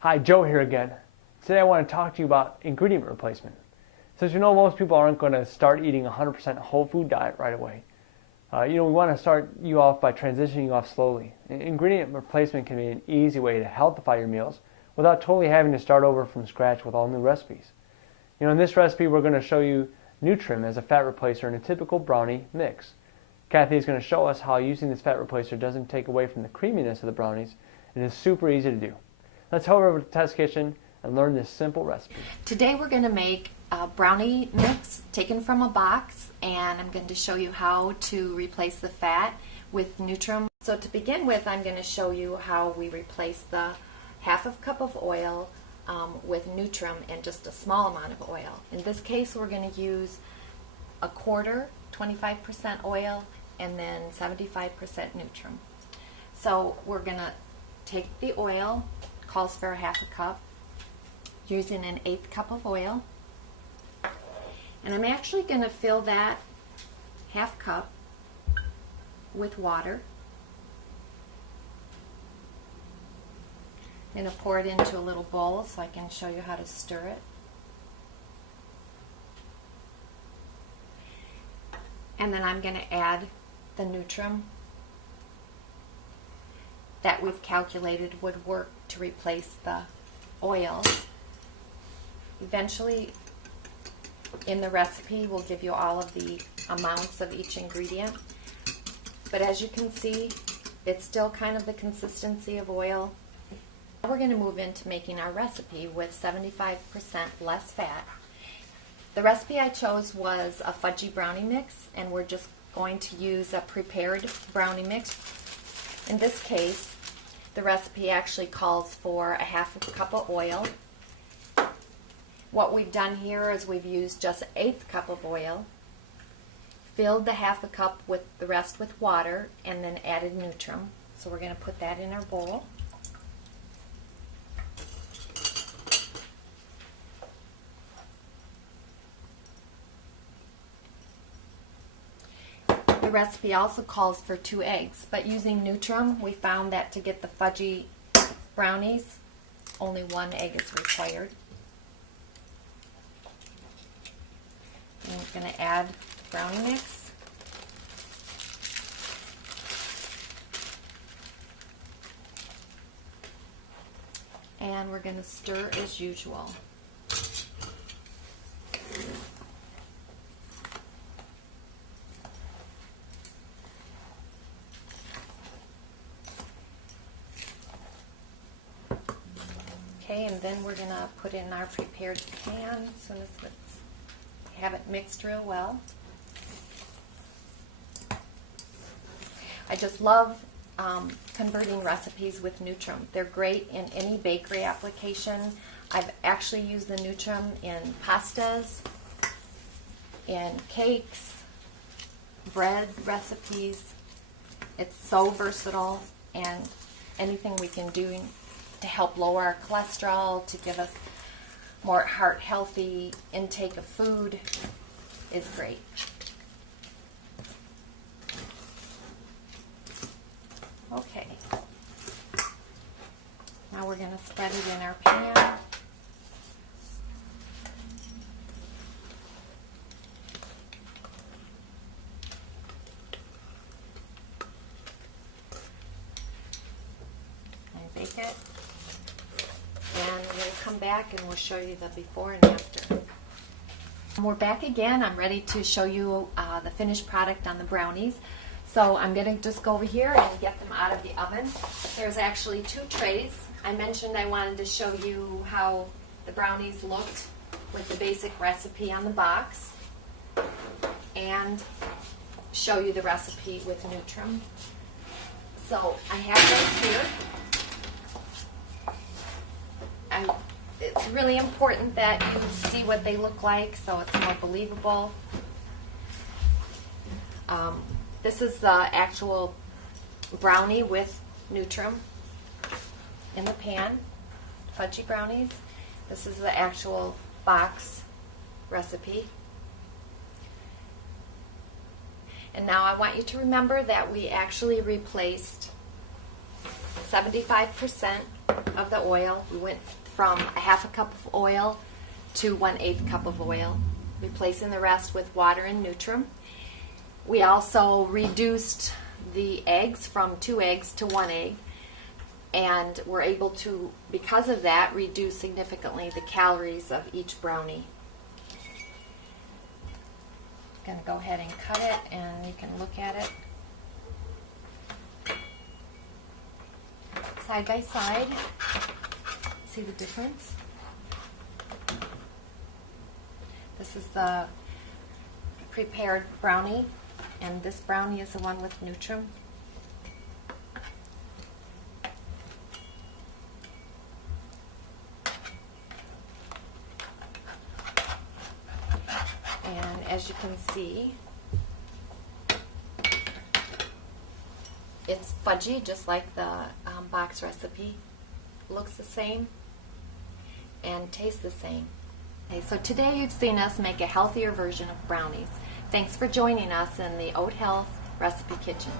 Hi, Joe here again. Today I want to talk to you about ingredient replacement. So as you know, most people aren't going to start eating a 100% whole food diet right away. We want to start you off by transitioning you off slowly. Ingredient replacement can be an easy way to healthify your meals without totally having to start over from scratch with all new recipes. In this recipe we're going to show you Nutrim as a fat replacer in a typical brownie mix. Kathy is going to show us how using this fat replacer doesn't take away from the creaminess of the brownies and is super easy to do. Let's head over to the test kitchen and learn this simple recipe. Today we're going to make a brownie mix taken from a box, and I'm going to show you how to replace the fat with Nutrim. So to begin with, I'm going to show you how we replace the half a cup of oil with Nutrim and just a small amount of oil. In this case, we're going to use a quarter, 25% oil, and then 75% Nutrim. So we're going to take the oil, calls for a half a cup, using an 1/8 cup of oil. And I'm actually going to fill that half cup with water. I'm going to pour it into a little bowl so I can show you how to stir it. And then I'm going to add the Nutrim that we've calculated would work to replace the oil. Eventually, in the recipe, we'll give you all of the amounts of each ingredient. But as you can see, it's still kind of the consistency of oil. Now we're going to move into making our recipe with 75% less fat. The recipe I chose was a Fudgy Brownie mix, and we're just going to use a prepared brownie mix. In this case, the recipe actually calls for a half a cup of oil. What we've done here is we've used just an 1/8 cup of oil, filled the half a cup with the rest with water, and then added Nutrim. So we're going to put that in our bowl. The recipe also calls for 2 eggs, but using Nutrim, we found that to get the fudgy brownies, only 1 egg is required. And we're going to add brownie mix. And we're going to stir as usual. Okay, and then we're going to put in our prepared pan as soon as we have it mixed real well. I just love converting recipes with Nutrim. They're great in any bakery application. I've actually used the Nutrim in pastas, in cakes, bread recipes. It's so versatile, and anything we can do to help lower our cholesterol, to give us more heart healthy intake of food is great. Okay, now we're going to spread it in our pan. And bake it. And we'll come back and we'll show you the before and after. We're back again. I'm ready to show you the finished product on the brownies. So I'm going to just go over here and get them out of the oven. There's actually 2 trays. I mentioned I wanted to show you how the brownies looked with the basic recipe on the box and show you the recipe with Nutrim. So I have those here. It's really important that you see what they look like so it's more believable. This is the actual brownie with Nutrim in the pan, Fudgy Brownies. This is the actual box recipe. And now I want you to remember that we actually replaced 75% of the oil. We went from a half a cup of oil to 1/8 cup of oil, replacing the rest with water and Nutrim. We also reduced the eggs from 2 eggs to 1 egg, and we're able to, because of that, reduce significantly the calories of each brownie. I'm going to go ahead and cut it, and you can look at it side by side. See the difference? This is the prepared brownie, and this brownie is the one with Nutrim. And as you can see, it's fudgy, just like the box recipe. Looks the same and tastes the same. Okay, so today you've seen us make a healthier version of brownies. Thanks for joining us in the Oat Health Recipe Kitchen.